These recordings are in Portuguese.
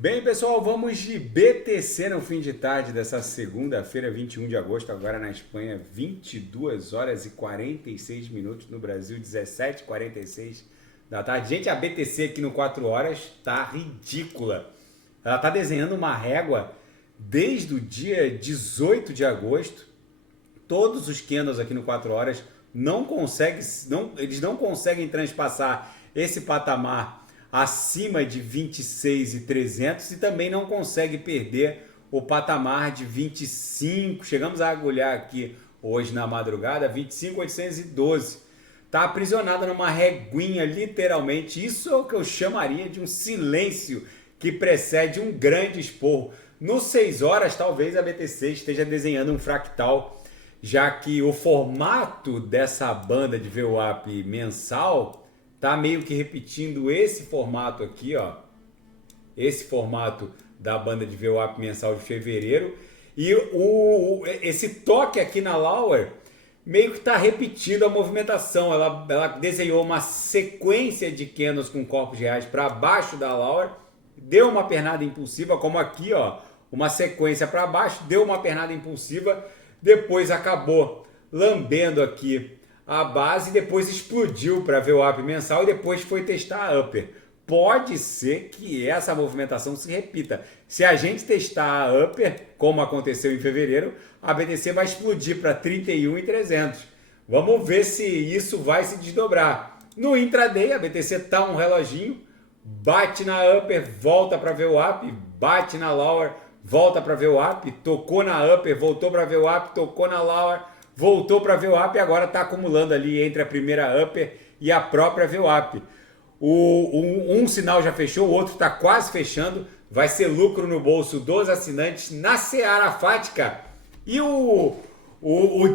Bem, pessoal, vamos de BTC no fim de tarde dessa segunda-feira, 21 de agosto, agora na Espanha, 22 horas e 46 minutos, no Brasil, 17h46 da tarde. Gente, a BTC aqui no 4 horas tá ridícula. Ela tá desenhando uma régua desde o dia 18 de agosto. Todos os candles aqui no 4 horas eles não conseguem transpassar esse patamar acima de 26.300 e também não consegue perder o patamar de 25. Chegamos a agulhar aqui hoje na madrugada 25.812. Está aprisionada numa reguinha, literalmente. Isso é o que eu chamaria de um silêncio que precede um grande esporro. No 6 horas, talvez a BTC esteja desenhando um fractal, já que o formato dessa banda de VWAP mensal tá meio que repetindo esse formato aqui, ó. Esse formato da banda de VWAP mensal de fevereiro. E esse toque aqui na Lower meio que está repetindo a movimentação. Ela desenhou uma sequência de candles com corpos reais para baixo da Lower, deu uma pernada impulsiva, como aqui, ó, uma sequência para baixo, deu uma pernada impulsiva, depois acabou lambendo aqui a base, depois explodiu para ver o VWAP mensal e depois foi testar a Upper. Pode ser que essa movimentação se repita. Se a gente testar a Upper, como aconteceu em fevereiro, a BTC vai explodir para 31.300. Vamos ver se isso vai se desdobrar. No intraday, a BTC tá um reloginho, bate na Upper, volta para VWAP, bate na Lower, volta para VWAP, tocou na Upper, voltou para VWAP, tocou na Lower, voltou para a VWAP e agora está acumulando ali entre a primeira Upper e a própria VWAP. Um sinal já fechou, o outro está quase fechando. Vai ser lucro no bolso dos assinantes na Seara Fática. E o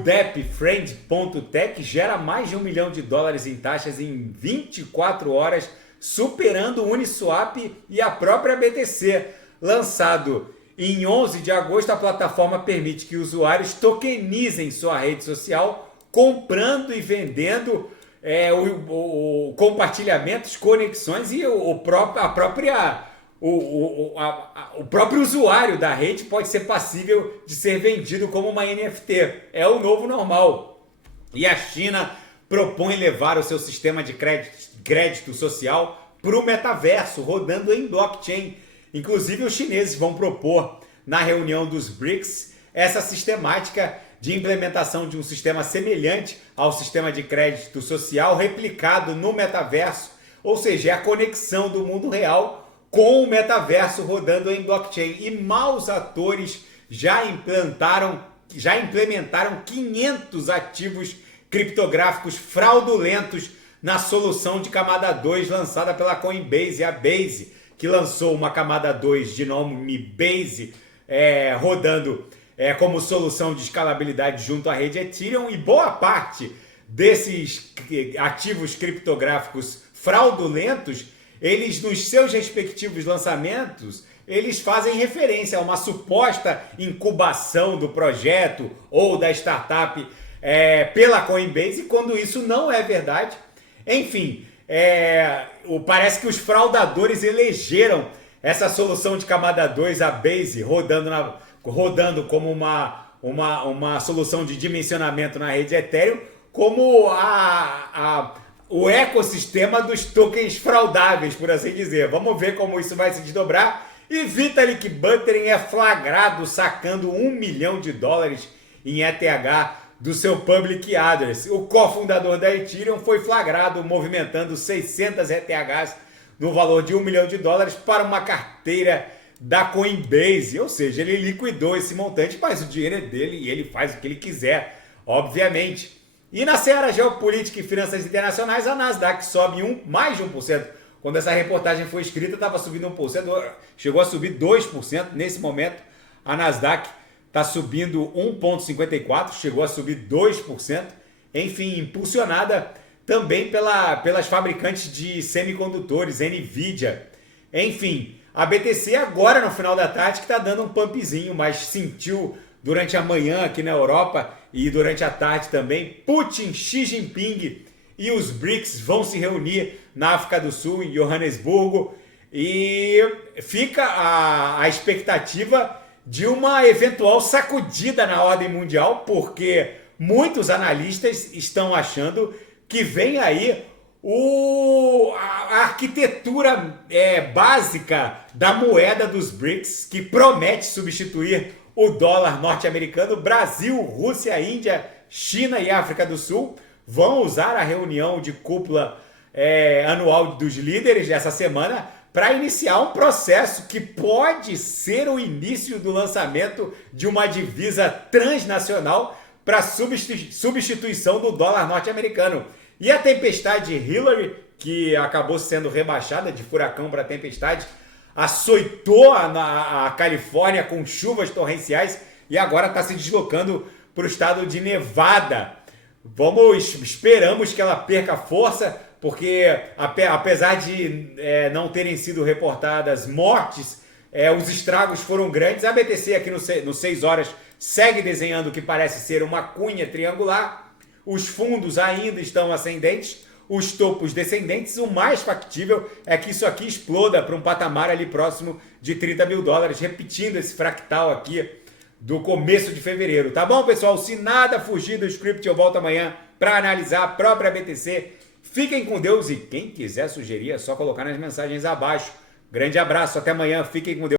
DEP Friend.tech gera mais de $1 milhão em taxas em 24 horas, superando o Uniswap e a própria BTC. Lançado em 11 de agosto, a plataforma permite que usuários tokenizem sua rede social, comprando e vendendo compartilhamentos, conexões e o próprio usuário da rede pode ser passível de ser vendido como uma NFT. É o novo normal. E a China propõe levar o seu sistema de crédito social para o metaverso, rodando em blockchain. Inclusive, os chineses vão propor na reunião dos BRICS essa sistemática de implementação de um sistema semelhante ao sistema de crédito social replicado no metaverso, ou seja, é a conexão do mundo real com o metaverso rodando em blockchain. E maus atores já implementaram 500 ativos criptográficos fraudulentos na solução de camada 2 lançada pela Coinbase, a Base, que lançou uma camada 2 de nome Base, rodando como solução de escalabilidade junto à rede Ethereum, e boa parte desses ativos criptográficos fraudulentos, eles nos seus respectivos lançamentos, eles fazem referência a uma suposta incubação do projeto ou da startup pela Coinbase, quando isso não é verdade. Enfim, parece que os fraudadores elegeram essa solução de camada 2, a Base, rodando como uma solução de dimensionamento na rede Ethereum, como o ecossistema dos tokens fraudáveis, por assim dizer. Vamos ver como isso vai se desdobrar. E Vitalik Buterin é flagrado sacando $1 milhão em ETH do seu public address. O cofundador da Ethereum foi flagrado movimentando 600 ETHs no valor de $1 milhão para uma carteira da Coinbase, ou seja, ele liquidou esse montante, mas o dinheiro é dele e ele faz o que ele quiser, obviamente. E na seara geopolítica e finanças internacionais, a Nasdaq sobe mais de 1%. Quando essa reportagem foi escrita, estava subindo 1%, chegou a subir 2%. Nesse momento, a Nasdaq está subindo 1,54%, chegou a subir 2%. Enfim, impulsionada também pelas fabricantes de semicondutores, Nvidia. Enfim, a BTC agora no final da tarde que está dando um pumpzinho, mas sentiu durante a manhã aqui na Europa e durante a tarde também. Putin, Xi Jinping e os BRICS vão se reunir na África do Sul, em Joanesburgo. e fica a expectativa de uma eventual sacudida na ordem mundial, porque muitos analistas estão achando que vem aí a arquitetura básica da moeda dos BRICS, que promete substituir o dólar norte-americano. Brasil, Rússia, Índia, China e África do Sul vão usar a reunião de cúpula anual dos líderes dessa semana para iniciar um processo que pode ser o início do lançamento de uma divisa transnacional para substituição do dólar norte-americano. E a tempestade Hillary, que acabou sendo rebaixada de furacão para tempestade, açoitou a Califórnia com chuvas torrenciais e agora está se deslocando para o estado de Nevada. Esperamos que ela perca força, porque apesar de não terem sido reportadas mortes, os estragos foram grandes. A BTC aqui no 6 horas segue desenhando o que parece ser uma cunha triangular. Os fundos ainda estão ascendentes, os topos descendentes. O mais factível é que isso aqui exploda para um patamar ali próximo de 30 mil dólares, repetindo esse fractal aqui do começo de fevereiro. Tá bom, pessoal? Se nada fugir do script, eu volto amanhã para analisar a própria BTC. Fiquem com Deus e quem quiser sugerir é só colocar nas mensagens abaixo. Grande abraço, até amanhã, fiquem com Deus.